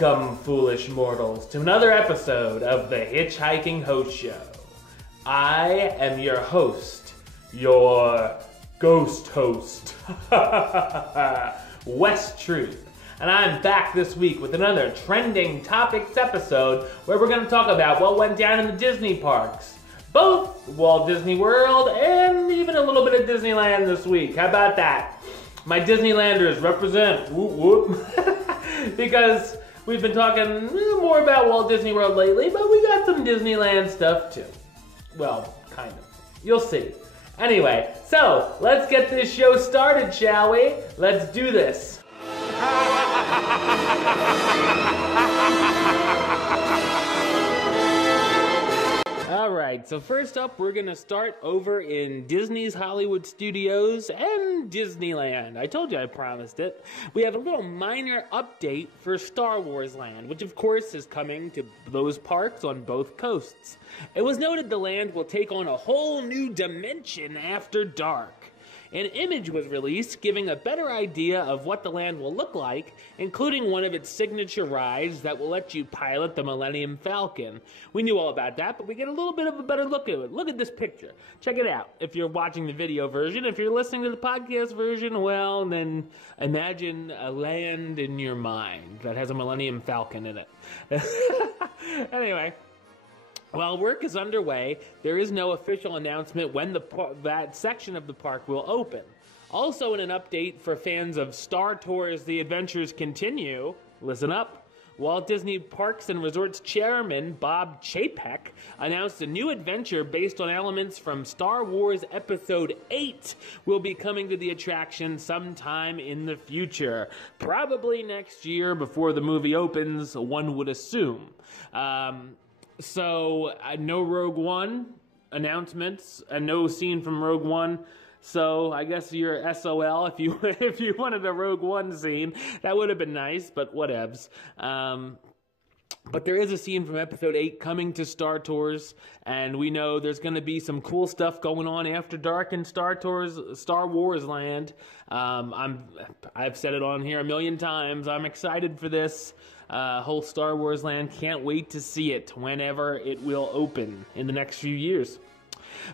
Welcome, foolish mortals, to another episode of the HitchHiking Hosts Show. I am your host, your ghost host, West Truth. And I'm back this week with another Trending Topics episode where we're going to talk about what went down in the Disney parks. Both Walt Disney World and even a little bit of Disneyland this week. How about that? My Disneylanders represent. Whoop whoop. Because we've been talking more about Walt Disney World lately, but we got some Disneyland stuff too. Well, kind of. You'll see. Anyway, so let's get this show started, shall we? Let's do this. Alright, so first up, we're going to start over in Disney's Hollywood Studios and Disneyland. I told you I promised it. We have a little minor update for Star Wars Land, which of course is coming to those parks on both coasts. It was noted the land will take on a whole new dimension after dark. An image was released giving a better idea of what the land will look like, including one of its signature rides that will let you pilot the Millennium Falcon. We knew all about that, but we get a little bit of a better look at it. Look at this picture. Check it out. If you're watching the video version, if you're listening to the podcast version, well, then imagine a land in your mind that has a Millennium Falcon in it. Anyway. While work is underway, there is no official announcement when that section of the park will open. Also in an update for fans of Star Tours The Adventures Continue, listen up, Walt Disney Parks and Resorts Chairman Bob Chapek announced a new adventure based on elements from Star Wars Episode 8 will be coming to the attraction sometime in the future. Probably next year before the movie opens, one would assume. So, no Rogue One announcements, and no scene from Rogue One. So, I guess you're SOL if you wanted a Rogue One scene. That would have been nice, but whatevs. But there is a scene from Episode 8 coming to Star Tours, and we know there's going to be some cool stuff going on after dark in Star Wars Land. I've said it on here a million times. I'm excited for this. Whole Star Wars Land. Can't wait to see it whenever it will open in the next few years.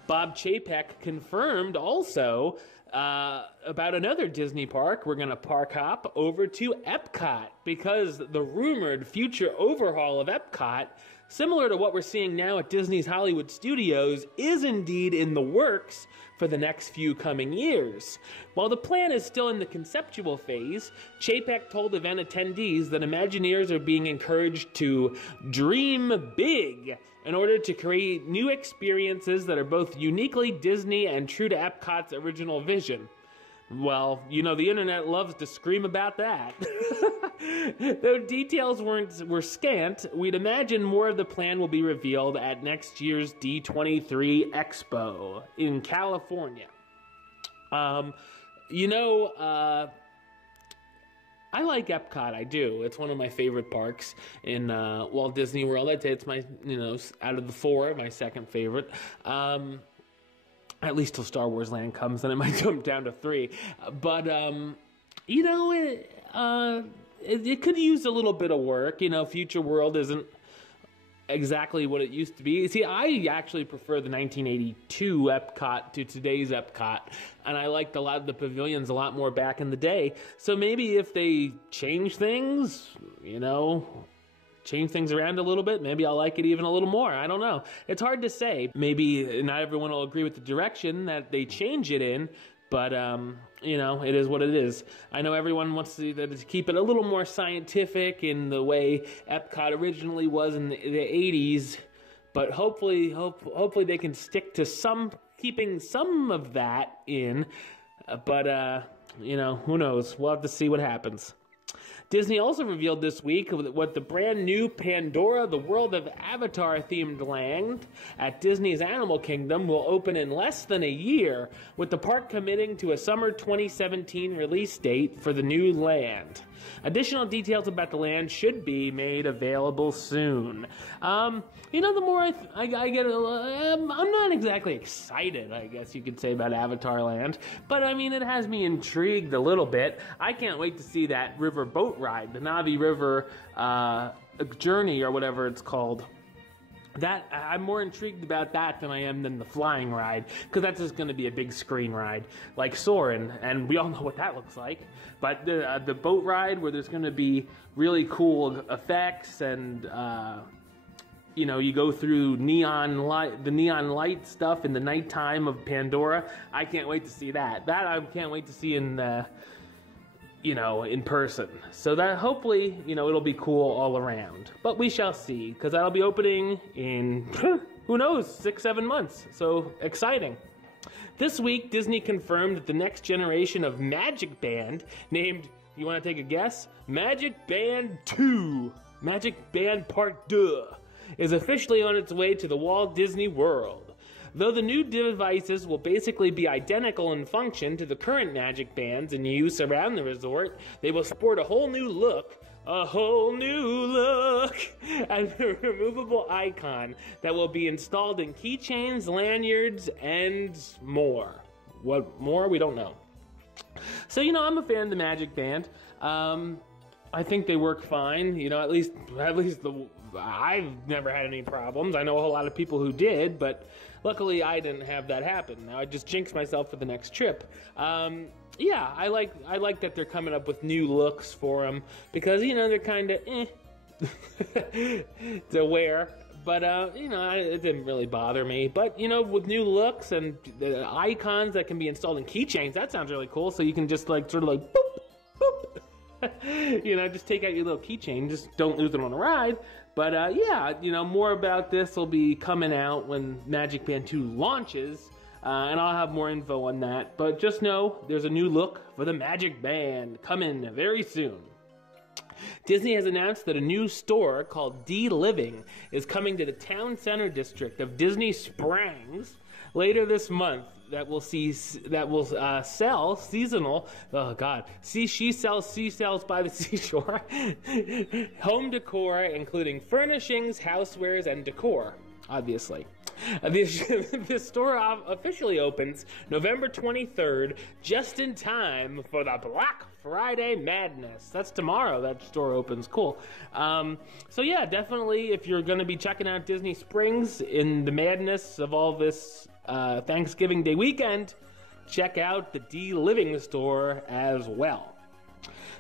Bob Chapek confirmed also about another Disney park. We're going to park hop over to Epcot because the rumored future overhaul of Epcot, similar to what we're seeing now at Disney's Hollywood Studios, is indeed in the works for the next few coming years. While the plan is still in the conceptual phase, Chapek told event attendees that Imagineers are being encouraged to dream big in order to create new experiences that are both uniquely Disney and true to Epcot's original vision. Well, you know, the internet loves to scream about that. Though details were scant, we'd imagine more of the plan will be revealed at next year's D23 Expo in California. I like Epcot, I do. It's one of my favorite parks in Walt Disney World. I'd say it's my, out of the four, my second favorite. At least till Star Wars Land comes, then it might jump down to 3. But, it could use a little bit of work. Future World isn't exactly what it used to be. See, I actually prefer the 1982 Epcot to today's Epcot, and I liked a lot of the pavilions a lot more back in the day. So maybe if they change things, change things around a little bit, maybe I'll like it even a little more. I don't know. It's hard to say. Maybe not everyone will agree with the direction that they change it in, but, it is what it is. I know everyone wants to keep it a little more scientific in the way Epcot originally was in the 80s, but hopefully they can stick to keeping some of that in, but, who knows? We'll have to see what happens. Disney also revealed this week what the brand new Pandora, the World of Avatar themed land at Disney's Animal Kingdom will open in less than a year, with the park committing to a summer 2017 release date for the new land. Additional details about the land should be made available soon. You know, the more I get, I'm not exactly excited, I guess you could say, about Avatar Land, but I mean, it has me intrigued a little bit. I can't wait to see that river boat ride, the Navi River Journey, or whatever it's called. That I'm more intrigued about that than the flying ride, because that's just going to be a big screen ride like Soarin', and we all know what that looks like. But the boat ride, where there's going to be really cool effects, and you know, you go through the neon light stuff in the nighttime of Pandora. I can't wait to see that. That I can't wait to see in you know, in person. So that hopefully, you know, it'll be cool all around. But we shall see, because that'll be opening in, who knows, 6-7 months. So exciting. This week, Disney confirmed that the next generation of Magic Band, named, you want to take a guess? Magic Band 2, Magic Band Part 2, is officially on its way to the Walt Disney World. Though the new devices will basically be identical in function to the current Magic Bands in use around the resort, they will sport a whole new look, and a removable icon that will be installed in keychains, lanyards, and more. What more? We don't know. So, you know, I'm a fan of the Magic Band. I think they work fine. You know, at least I've never had any problems. I know a whole lot of people who did, but luckily I didn't have that happen. Now I just jinxed myself for the next trip. Yeah, I like that they're coming up with new looks for them, because, you know, they're kind of to wear. But, you know, it didn't really bother me. But, you know, with new looks and the icons that can be installed in keychains, that sounds really cool. So you can just, like, sort of like, boop, boop. You know, just take out your little keychain. Just don't lose it on the ride. But, yeah, you know, more about this will be coming out when Magic Band 2 launches. And I'll have more info on that. But just know there's a new look for the Magic Band coming very soon. Disney has announced that a new store called D-Living is coming to the town center district of Disney Springs later this month. That will sell seasonal. Oh God! She sells seashells by the seashore, home decor including furnishings, housewares, and decor. Obviously. This store officially opens November 23rd, just in time for the Black Friday Madness. That's tomorrow that store opens. Cool. So yeah, definitely if you're going to be checking out Disney Springs in the madness of all this Thanksgiving Day weekend, check out the D-Living store as well.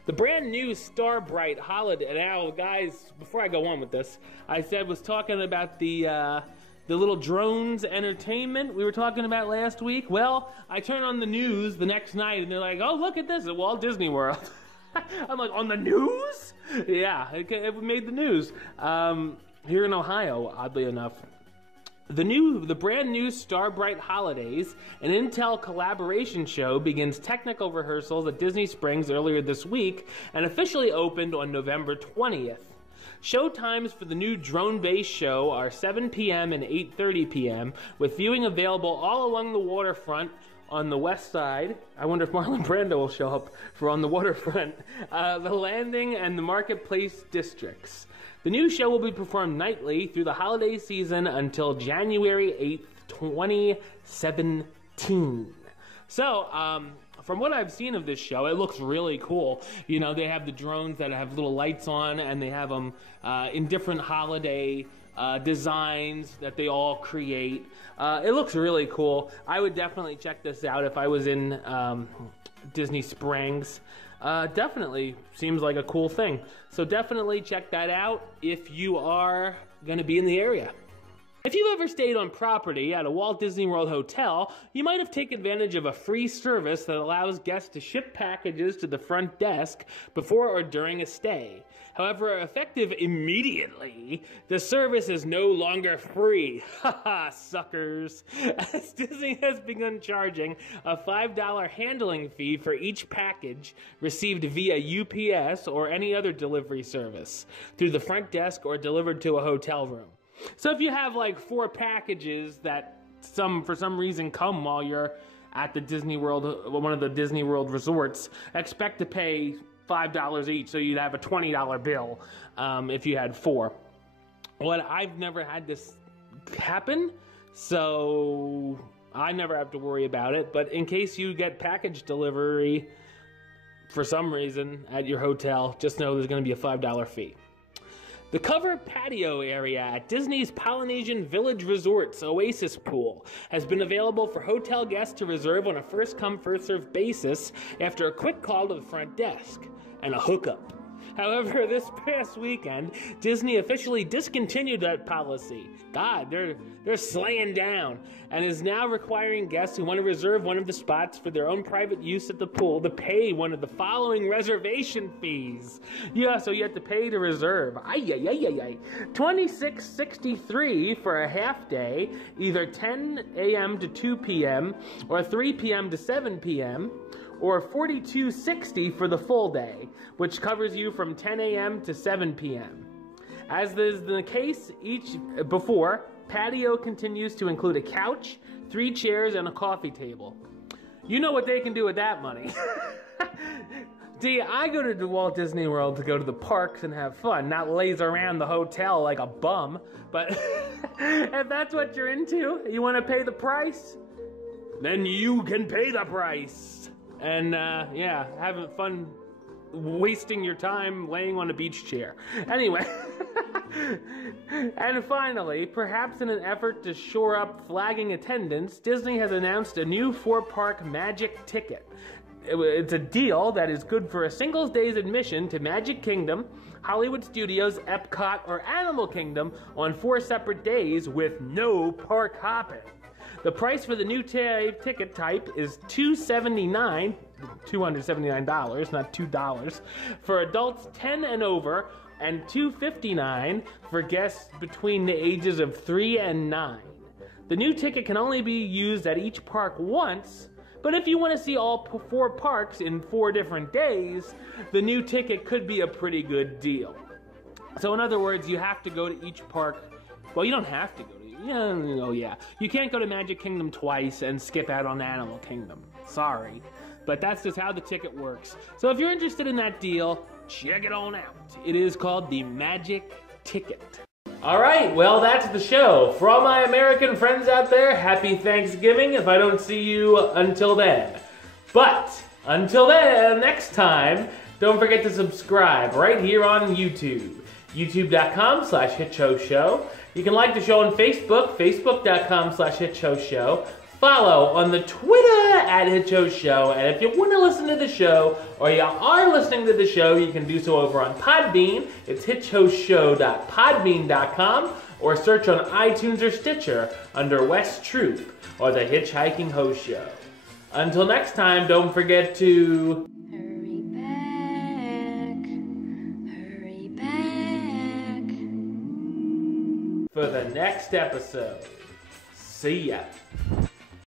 The brand new Starbright Holiday. Now, guys, before I go on with this, I was talking about the little drones entertainment we were talking about last week. Well, I turn on the news the next night and they're like, oh, look at this at Walt Disney World. I'm like, on the news? Yeah, it made the news. Here in Ohio, oddly enough. The brand new Starbright Holidays, an Intel collaboration show, begins technical rehearsals at Disney Springs earlier this week and officially opened on November 20th. Show times for the new drone-based show are 7 p.m. and 8:30 p.m., with viewing available all along the waterfront on the west side. I wonder if Marlon Brando will show up for on the waterfront, the landing, and the marketplace districts. The new show will be performed nightly through the holiday season until January 8th, 2017. So, from what I've seen of this show, it looks really cool. You know, they have the drones that have little lights on, and they have them in different holiday designs that they all create. It looks really cool. I would definitely check this out if I was in Disney Springs. Definitely seems like a cool thing. So definitely check that out if you are going to be in the area. If you've ever stayed on property at a Walt Disney World hotel, you might have taken advantage of a free service that allows guests to ship packages to the front desk before or during a stay. However, effective immediately, the service is no longer free. Haha, suckers. As Disney has begun charging a $5 handling fee for each package received via UPS or any other delivery service through the front desk or delivered to a hotel room. So if you have like 4 packages that for some reason come while you're at the Disney World, one of the Disney World resorts, expect to pay $5 each, so you'd have a $20 bill if you had 4. Well, I've never had this happen, so I never have to worry about it. But in case you get package delivery for some reason at your hotel, just know there's going to be a $5 fee. The covered patio area at Disney's Polynesian Village Resort's Oasis Pool has been available for hotel guests to reserve on a first-come, first-served basis after a quick call to the front desk and a hookup. However, this past weekend, Disney officially discontinued that policy. God, they're slaying down, and is now requiring guests who want to reserve one of the spots for their own private use at the pool to pay one of the following reservation fees. Yeah, so you have to pay to reserve. $26.63 for a half day, either 10 a.m. to 2 p.m. or 3 p.m. to 7 p.m., or $42.60 for the full day, which covers you from 10 a.m. to 7 p.m. As is the case before, patio continues to include a couch, 3 chairs, and a coffee table. You know what they can do with that money. See, I go to Walt Disney World to go to the parks and have fun, not laze around the hotel like a bum. But if that's what you're into, you want to pay the price, then you can pay the price. And yeah, having fun wasting your time laying on a beach chair. Anyway, and finally, perhaps in an effort to shore up flagging attendance, Disney has announced a new 4-park Magic Ticket. It's a deal that is good for a single day's admission to Magic Kingdom, Hollywood Studios, Epcot, or Animal Kingdom on 4 separate days with no park hopping. The price for the new ticket type is $279, not $2, for adults 10 and over, and $259 for guests between the ages of 3 and 9. The new ticket can only be used at each park once, but if you want to see all 4 parks in 4 different days, the new ticket could be a pretty good deal. So in other words, you have to go to each park. Well, you don't have to go to you can't go to Magic Kingdom twice and skip out on Animal Kingdom. Sorry. But that's just how the ticket works. So if you're interested in that deal, check it on out. It is called the Magic Ticket. Alright, well that's the show. For all my American friends out there, happy Thanksgiving if I don't see you until then. But until then, next time, don't forget to subscribe right here on YouTube. YouTube.com/HitchHostShow. You can like the show on Facebook, Facebook.com/HitchHostShow. Follow on the Twitter @HitchHostShow. And if you want to listen to the show, or you are listening to the show, you can do so over on Podbean. It's HitchHostShow.podbean.com, or search on iTunes or Stitcher under West Troop or the Hitchhiking Host Show. Until next time, don't forget to for the next episode. See ya.